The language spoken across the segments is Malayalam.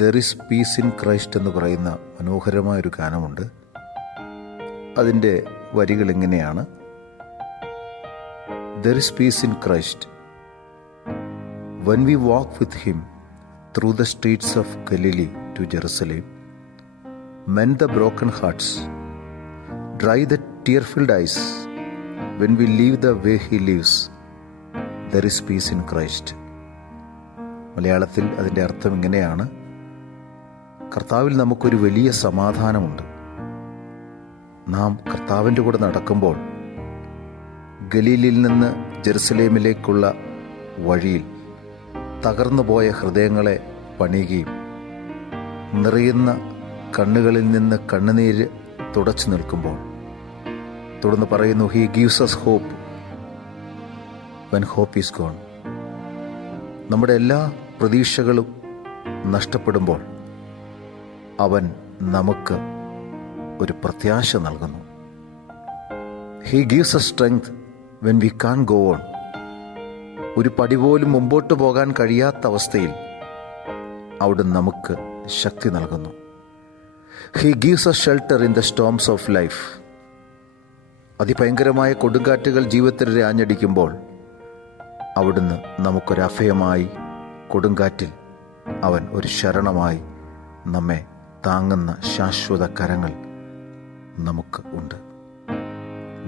There is piece in Christ എന്ന് പറയുന്ന മനോഹരമായൊരു ഗാനമുണ്ട്. അതിൻ്റെ വരികൾ ഇങ്ങനെയാണ്: there is piece in Christ when we walk with him through the streets of Galilee to Jerusalem, mend the broken hearts, dry the tear-filled eyes. When we leave the way he lives, there is peace in Christ. മലയാളത്തിൽ അതിൻ്റെ അർത്ഥം ഇങ്ങനെയാണ്: കർത്താവിൽ നമുക്കൊരു വലിയ സമാധാനമുണ്ട്. നാം കർത്താവിൻ്റെ കൂടെ നടക്കുമ്പോൾ ഗലീലയിൽ നിന്ന് ജെറുസലേമിലേക്കുള്ള വഴിയിൽ തകർന്നുപോയ ഹൃദയങ്ങളെ പണിയുകയും നിറയുന്ന കണ്ണുകളിൽ നിന്ന് കണ്ണുനീര് തുടച്ചു നിൽക്കുമ്പോൾ തുടർന്ന് പറയുന്നു, he gives us hope when hope is gone. നമ്മുടെ എല്ലാ പ്രതീക്ഷകളും നഷ്ടപ്പെടുമ്പോൾ അവൻ നമുക്ക് ഒരു പ്രത്യാശ നൽകുന്നു. He gives us strength when we can't go on. ഒരു പടി പോലും മുമ്പോട്ട് പോകാൻ കഴിയാത്ത അവസ്ഥയിൽ അവിടുന്ന് നമുക്ക് ശക്തി നൽകുന്നു. He gives us shelter in the storms of life. അതിഭയങ്കരമായ കൊടുങ്കാറ്റുകൾ ജീവിതത്തിൽ ആഞ്ഞടിക്കുമ്പോൾ അവിടുന്ന് നമുക്കൊരഭയമായി, കൊടുങ്കാറ്റിൽ അവൻ ഒരു ശരണമായി നമ്മെ താങ്ങുന്ന ശാശ്വത കരങ്ങൾ നമുക്ക് ഉണ്ട്.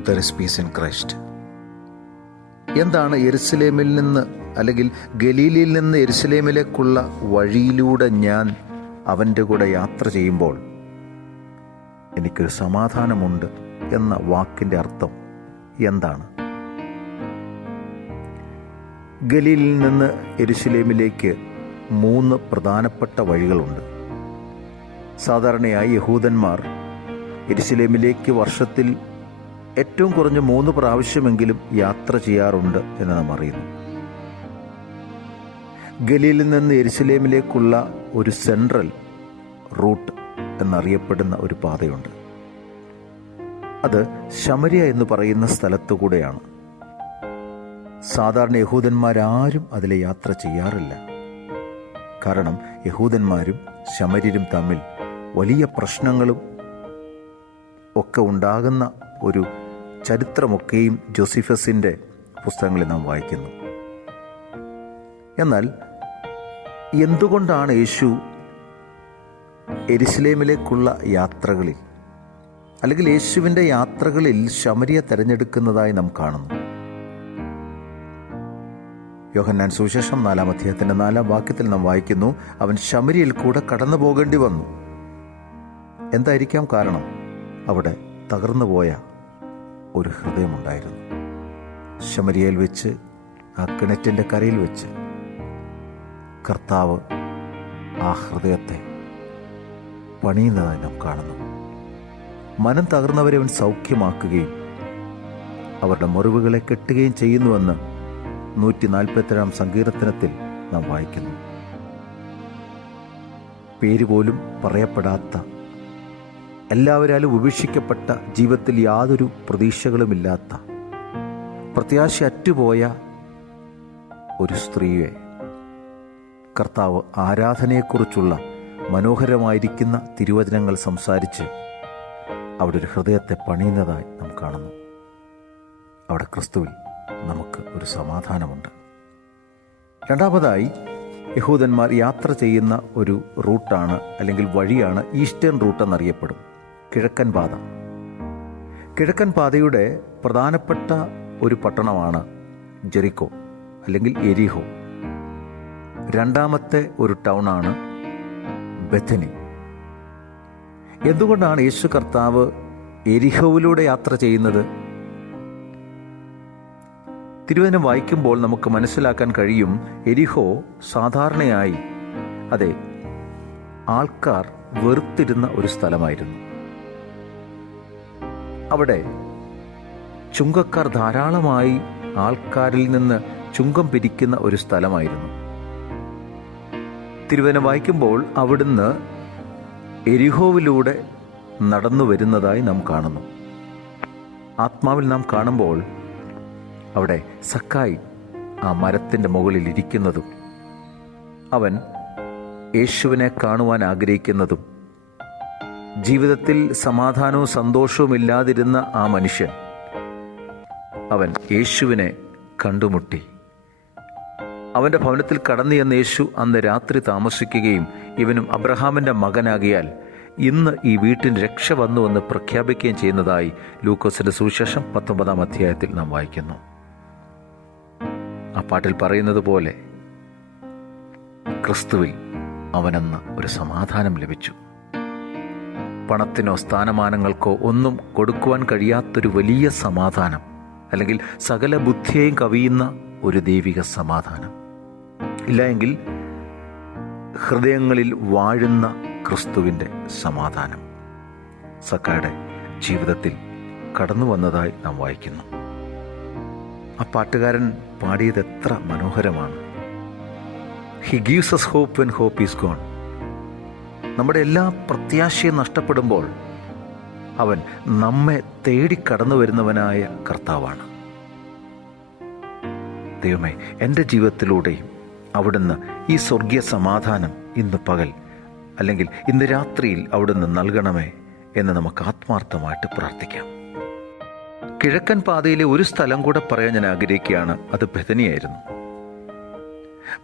There is peace in Christ. എന്താണ് യെരുസലേമിൽ നിന്ന് അല്ലെങ്കിൽ ഗലീലയിൽ നിന്ന് യെരുസലേമിലേക്കുള്ള വഴിയിലൂടെ ഞാൻ അവൻ്റെ കൂടെ യാത്ര ചെയ്യുമ്പോൾ എനിക്കൊരു സമാധാനമുണ്ട് എന്ന വാക്കിൻ്റെ അർത്ഥം എന്താണ്? ഗലീലയിൽ നിന്ന് യെരുസലേമിലേക്ക് 3 പ്രധാനപ്പെട്ട വഴികളുണ്ട്. സാധാരണയായി യഹൂദന്മാർ യെരുസലേമിലേക്ക് വർഷത്തിൽ ഏറ്റവും കുറഞ്ഞ 3 പ്രാവശ്യമെങ്കിലും യാത്ര ചെയ്യാറുണ്ട് എന്ന് നാം അറിയുന്നു. ഗലീലിൽ നിന്ന് യെരുസലേമിലേക്കുള്ള ഒരു സെൻട്രൽ റൂട്ട് എന്നറിയപ്പെടുന്ന ഒരു പാതയുണ്ട്. അത് ശമരിയ എന്ന് പറയുന്ന സ്ഥലത്തു കൂടെയാണ്. സാധാരണ യഹൂദന്മാരാരും അതിലെ യാത്ര ചെയ്യാറില്ല. കാരണം യഹൂദന്മാരും ശമര്യരും തമ്മിൽ വലിയ പ്രശ്നങ്ങളും ഒക്കെ ഉണ്ടാകുന്ന ഒരു ചരിത്രമൊക്കെയും ജോസിഫസിൻ്റെ പുസ്തകങ്ങളിൽ നാം വായിക്കുന്നു. എന്നാൽ എന്തുകൊണ്ടാണ് യേശു യെരുസലേമിലേക്കുള്ള യാത്രകളിൽ അല്ലെങ്കിൽ യേശുവിൻ്റെ യാത്രകളിൽ ശമരിയ തിരഞ്ഞെടുക്കുന്നതായി നാം കാണുന്നു? യോഹന്നാൻ സുവിശേഷം 4-ാം അധ്യായത്തിൻ്റെ 4-ാം വാക്യത്തിൽ നാം വായിക്കുന്നു, അവൻ ശമരിയയിൽ കൂടെ കടന്നു പോകേണ്ടി വന്നു. എന്തായിരിക്കാം കാരണം? അവിടെ തകർന്നുപോയ ഒരു ഹൃദയമുണ്ടായിരുന്നു. ശമരിയയിൽ വെച്ച്, ആ കിണറ്റിൻ്റെ കരയിൽ വെച്ച് കർത്താവ് ആ ഹൃദയത്തെ പണിയുന്നതായി നാം കാണുന്നു. മനം തകർന്നവരെ അവൻ സൗഖ്യമാക്കുകയും അവരുടെ മുറിവുകളെ കെട്ടുകയും ചെയ്യുന്നുവെന്ന് 147-ാം സങ്കീർത്തനത്തിൽ നാം വായിക്കുന്നു. പേര് പോലും പറയപ്പെടാത്ത, എല്ലാവരാലും ഉപേക്ഷിക്കപ്പെട്ട, ജീവിതത്തിൽ യാതൊരു പ്രതീക്ഷകളുമില്ലാത്ത, പ്രത്യാശ അറ്റുപോയ ഒരു സ്ത്രീയെ കർത്താവ് ആരാധനയെക്കുറിച്ചുള്ള മനോഹരമായിരിക്കുന്ന തിരുവചനങ്ങൾ സംസാരിച്ച് അവിടെ ഒരു ഹൃദയത്തെ പണിയുന്നതായി നാം കാണുന്നു. അവിടെ ക്രിസ്തുവിൽ നമുക്ക് ഒരു സമാധാനമുണ്ട്. രണ്ടാമതായി യഹൂദന്മാർ യാത്ര ചെയ്യുന്ന ഒരു റൂട്ടാണ് അല്ലെങ്കിൽ വഴിയാണ് ഈസ്റ്റേൺ റൂട്ട് എന്നറിയപ്പെടും, കിഴക്കൻ പാത. കിഴക്കൻ പാതയുടെ പ്രധാനപ്പെട്ട ഒരു പട്ടണമാണ് ജെറിക്കോ അല്ലെങ്കിൽ എരിഹോ. രണ്ടാമത്തെ ഒരു ടൗണാണ് ബെഥനി. എന്തുകൊണ്ടാണ് യേശു കർത്താവ് എരിഹോവിലൂടെ യാത്ര ചെയ്യുന്നത്? തിരുവചനം വായിക്കുമ്പോൾ നമുക്ക് മനസ്സിലാക്കാൻ കഴിയും, എരിഹോ സാധാരണയായി ആൾക്കാർ വെറുത്തിരുന്ന ഒരു സ്ഥലമായിരുന്നു. അവിടെ ചുങ്കക്കാർ ധാരാളമായി ആൾക്കാരിൽ നിന്ന് ചുങ്കം പിരിക്കുന്ന ഒരു സ്ഥലമായിരുന്നു. തിരുവചനം വായിക്കുമ്പോൾ അവിടുന്ന് എരിഹോവിലൂടെ നടന്നു വരുന്നതായി നാം കാണുന്നു. ആത്മാവിൽ നാം കാണുമ്പോൾ അവിടെ സക്കായി ആ മരത്തിൻ്റെ മുകളിൽ ഇരിക്കുന്നതും അവൻ യേശുവിനെ കാണുവാൻ ആഗ്രഹിക്കുന്നതും ജീവിതത്തിൽ സമാധാനവും സന്തോഷവും ഇല്ലാതിരുന്ന ആ മനുഷ്യൻ, അവൻ യേശുവിനെ കണ്ടുമുട്ടി. അവൻ്റെ ഭവനത്തിൽ കടന്നു ചെന്ന യേശു അന്ന് രാത്രി താമസിക്കുകയും ഇവനും അബ്രഹാമിൻ്റെ മകനാകിയാൽ ഇന്ന് ഈ വീട്ടിന് രക്ഷ വന്നുവെന്ന് പ്രഖ്യാപിക്കുകയും ചെയ്യുന്നതായി ലൂക്കോസിന്റെ സുവിശേഷം 19-ാം അധ്യായത്തിൽ നാം വായിക്കുന്നു. ആ പാട്ടിൽ പറയുന്നത് പോലെ ക്രിസ്തുവിൽ അവനെന്ന് ഒരു സമാധാനം ലഭിച്ചു. പണത്തിനോ സ്ഥാനമാനങ്ങൾക്കോ ഒന്നും കൊടുക്കുവാൻ കഴിയാത്തൊരു വലിയ സമാധാനം, അല്ലെങ്കിൽ സകല ബുദ്ധിയെയും കവിയുന്ന ഒരു ദൈവിക സമാധാനം. ഇല്ല എങ്കിൽ ഹൃദയങ്ങളിൽ വാഴുന്ന ക്രിസ്തുവിൻ്റെ സമാധാനം സക്കായുടെ ജീവിതത്തിൽ കടന്നു വന്നതായി നാം വായിക്കുന്നു. ആ പാട്ടുകാരൻ പാടിയത് എത്ര മനോഹരമാണ്. He gives us hope when hope is gone. നമ്മുടെ എല്ലാ പ്രത്യാശയും നഷ്ടപ്പെടുമ്പോൾ അവൻ നമ്മെ തേടി കടന്നു വരുന്നവനായ കർത്താവാണ്. ദൈവമേ, എൻ്റെ ജീവിതത്തിലൂടെയും അവിടുന്ന് ഈ സ്വർഗീയ സമാധാനം ഇന്ന് പകൽ അല്ലെങ്കിൽ ഇന്ന് രാത്രിയിൽ അവിടുന്ന് നൽകണമേ എന്ന് നമുക്ക് ആത്മാർത്ഥമായിട്ട് പ്രാർത്ഥിക്കാം. കിഴക്കൻ പാതയിലെ ഒരു സ്ഥലം കൂടെ പറയാൻ ഞാൻ ആഗ്രഹിക്കുകയാണ്. അത് ബെഥനിയായിരുന്നു.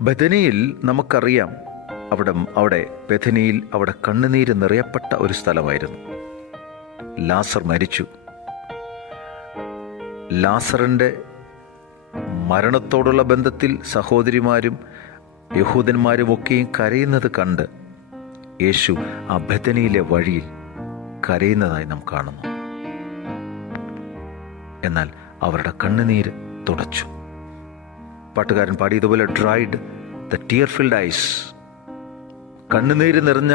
ബെഥനിയിൽ നമുക്കറിയാം, അവിടെ ബെഥനിയിൽ അവിടെ കണ്ണുനീര് നിറയപ്പെട്ട ഒരു സ്ഥലമായിരുന്നു. ലാസർ മരിച്ചു. ലാസറിൻ്റെ മരണത്തോടുള്ള ബന്ധത്തിൽ സഹോദരിമാരും യഹൂദന്മാരും ഒക്കെയും കരയുന്നത് കണ്ട് യേശു ആ ബെഥനിയിലെ വഴിയിൽ കരയുന്നതായി നാം കാണുന്നു. എന്നാൽ അവരുടെ കണ്ണുനീര് തുടച്ചു. പാട്ടുകാരൻ പാടിയതുപോലെ dried the tear filled eyes. കണ്ണുനീര് നിറഞ്ഞ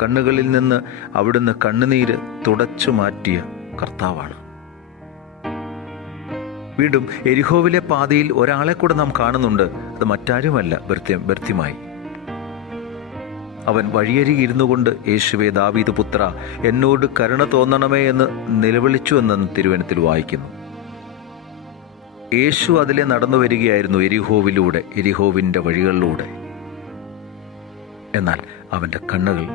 കണ്ണുകളിൽ നിന്ന് അവിടുന്ന് കണ്ണുനീര് തുടച്ചു മാറ്റിയ കർത്താവാണ്. വീണ്ടും എരിഹോവിലെ പാതയിൽ ഒരാളെ കൂടെ നാം കാണുന്നുണ്ട്. അത് മറ്റാരുമല്ല, ബർത്തിമായി. അവൻ വഴിയരികിരുന്നു കൊണ്ട് യേശുവേ ദാവീദ് പുത്ര, എന്നോട് കരുണ തോന്നണമേ എന്ന് നിലവിളിച്ചു എന്ന് തിരുവചനത്തിൽ വായിക്കുന്നു. യേശു അതിലെ നടന്നു വരികയായിരുന്നു എരിഹോവിലൂടെ, എരിഹോവിൻ്റെ വഴികളിലൂടെ. എന്നാൽ അവൻ്റെ കണ്ണുകൾ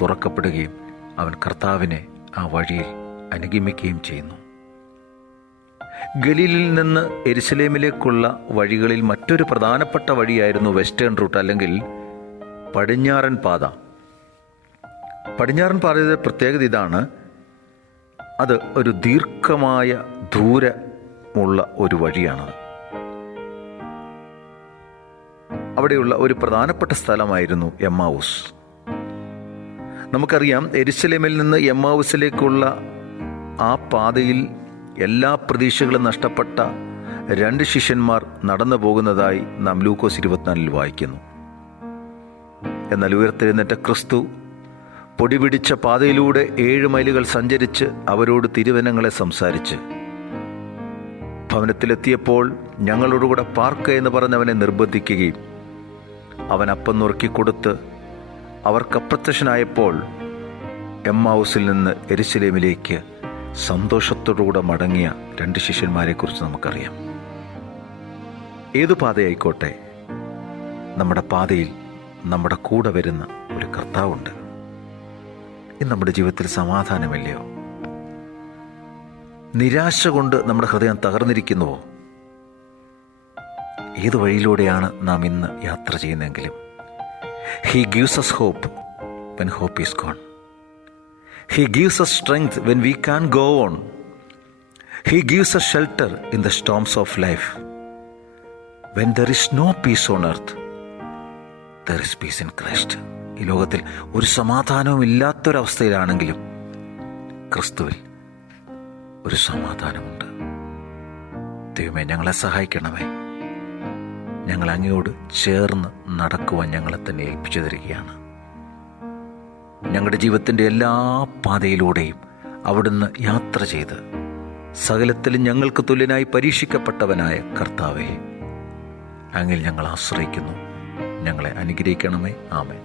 തുറക്കപ്പെടുകയും അവൻ കർത്താവിനെ ആ വഴിയിൽ അനുഗമിക്കുകയും ചെയ്യുന്നു. ഗലീലിൽ നിന്ന് യെരുശലേമിലേക്കുള്ള വഴികളിൽ മറ്റൊരു പ്രധാനപ്പെട്ട വഴിയായിരുന്നു വെസ്റ്റേൺ റൂട്ട്, അല്ലെങ്കിൽ പടിഞ്ഞാറൻ പാത. പടിഞ്ഞാറൻ പാതയുടെ പ്രത്യേകത ഇതാണ്: അത് ഒരു ദീർഘമായ ദൂരമുള്ള ഒരു വഴിയാണ്. അവിടെയുള്ള ഒരു പ്രധാനപ്പെട്ട സ്ഥലമായിരുന്നു എമ്മാവൂസ്. നമുക്കറിയാം, യെരുശലേമിൽ നിന്ന് എമ്മാവൂസിലേക്കുള്ള ആ പാതയിൽ എല്ലാ പ്രതീക്ഷകളും നഷ്ടപ്പെട്ട 2 ശിഷ്യന്മാർ നടന്നു പോകുന്നതായി നാം ലൂക്കോസ് 24 വായിക്കുന്നു. എന്നാൽ ഉയർത്തെഴുന്നേറ്റ ക്രിസ്തു പൊടി പിടിച്ച പാതയിലൂടെ 7 മൈലുകൾ സഞ്ചരിച്ച് അവരോട് തിരുവചനങ്ങളെ സംസാരിച്ച് ഭവനത്തിലെത്തിയപ്പോൾ ഞങ്ങളോടുകൂടെ പാർക്ക് എന്ന് പറഞ്ഞ് അവനെ നിർബന്ധിക്കുകയും അവൻ അപ്പം നുറുക്കിക്കൊടുത്ത് അവർക്ക് അപ്രത്യക്ഷനായപ്പോൾ എമ്മാവൂസിൽ നിന്ന് യെരുശലേമിലേക്ക് സന്തോഷത്തോടുകൂടെ മടങ്ങിയ 2 ശിഷ്യന്മാരെക്കുറിച്ച് നമുക്കറിയാം. ഏതു പാതയായിക്കോട്ടെ, നമ്മുടെ പാതയിൽ നമ്മുടെ കൂടെ വരുന്ന ഒരു കർത്താവുണ്ട്. ഇന്ന് നമ്മുടെ ജീവിതത്തിൽ സമാധാനമില്ലയോ? നിരാശ കൊണ്ട് നമ്മുടെ ഹൃദയം തകർന്നിരിക്കുന്നുവോ? ഏതു വഴിയിലൂടെയാണ് നാം ഇന്ന് യാത്ര ചെയ്യുന്നതെങ്കിലും He gives us hope when hope is gone. He gives us strength when we can't go on. He gives us shelter in the storms of life. When there is no peace on earth, there is peace in Christ. ഈ ലോകത്തിൽ ഒരു സമാധാനവും ഇല്ലാത്തൊരവസ്ഥയിലാണെങ്കിലും ക്രിസ്തുവിൽ ഒരു സമാധാനമുണ്ട്. ദൈവമേ, ഞങ്ങളെ സഹായിക്കണമേ. ഞങ്ങൾ അങ്ങയോട് ചേർന്ന് നടക്കുവാൻ ഞങ്ങളെ തന്നെ ഏൽപ്പിച്ചു തരികയാണ്. ഞങ്ങളുടെ ജീവിതത്തിൻ്റെ എല്ലാ പാതയിലൂടെയും അവിടുന്ന് യാത്ര ചെയ്ത് സകലത്തിലും ഞങ്ങൾക്ക് തുല്യനായി പരീക്ഷിക്കപ്പെട്ടവനായ കർത്താവേ, അങ്ങിൽ ഞങ്ങൾ ആശ്രയിക്കുന്നു. ഞങ്ങളെ അനുഗ്രഹിക്കണമേ. ആമേൻ.